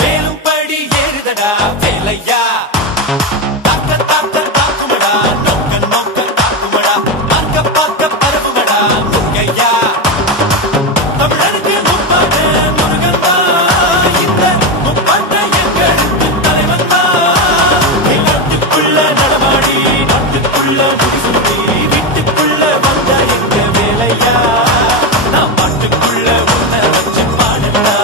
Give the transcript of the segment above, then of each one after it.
வேலும் படி ஏறுதடா வேலையா தாக்க தாக்க தாக்குமடா நோக்க நோக்க தாக்குமடா பார்க்க பார்க்க பரவுமடா முருகையா தமிழருக்கு முப்பாட்ட முருகந்தா இந்த முப்பாட்ட எங்களுக்கு தலைவன் தான் நாட்டுக்குள்ள நடமாடி நாட்டுக்குள்ள முடிசுடி வீட்டுக்குள்ள வந்த எங்க வேலையா நான் பாட்டுக்குள்ள உன்னை வச்சு பாடுடா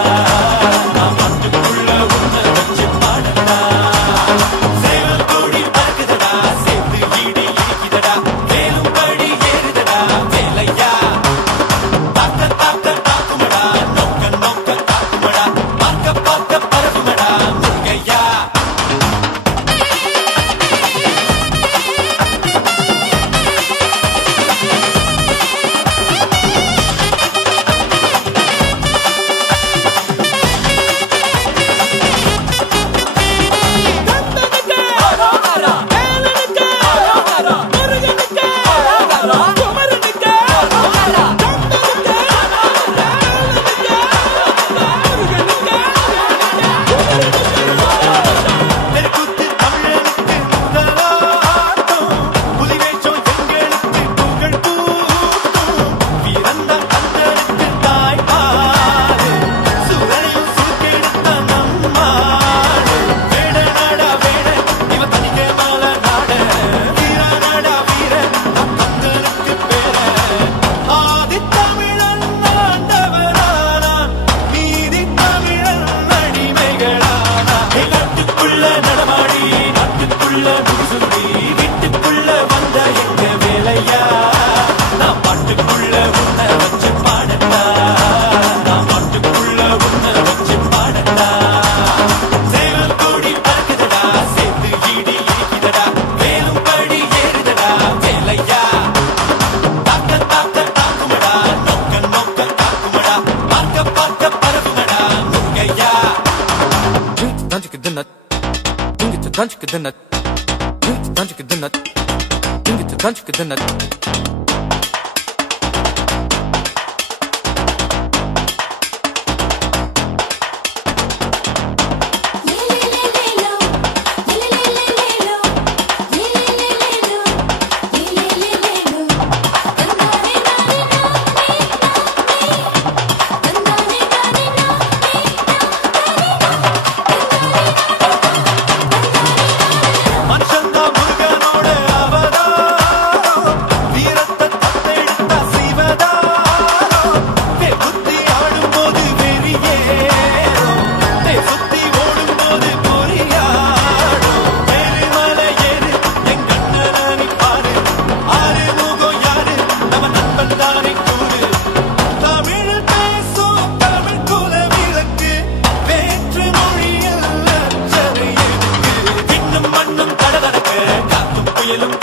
வீட்டுக்குள்ள வந்த எங்க வேலையா நான் பாட்டுக்குள்ள உன்னை வச்சு பாடட்டா நான் பாட்டுக்குள்ள உன்னை வச்சு பாடட்டா சேவல் கோடி பறக்குதடா சேர்த்து ஈடி இடிக்குதடா வேலும் படி ஏறுதடா வேலையா தாக்க தாக்க தாக்குமடா நோக்க நோக்க தாக்குமடா பார்க்க பார்க்க பரவுமடா முருகையா Tanchik the nut, tanchik the nut, tanchik the nut. மண்ணும் கடகடக்க காத்தும் புயலும்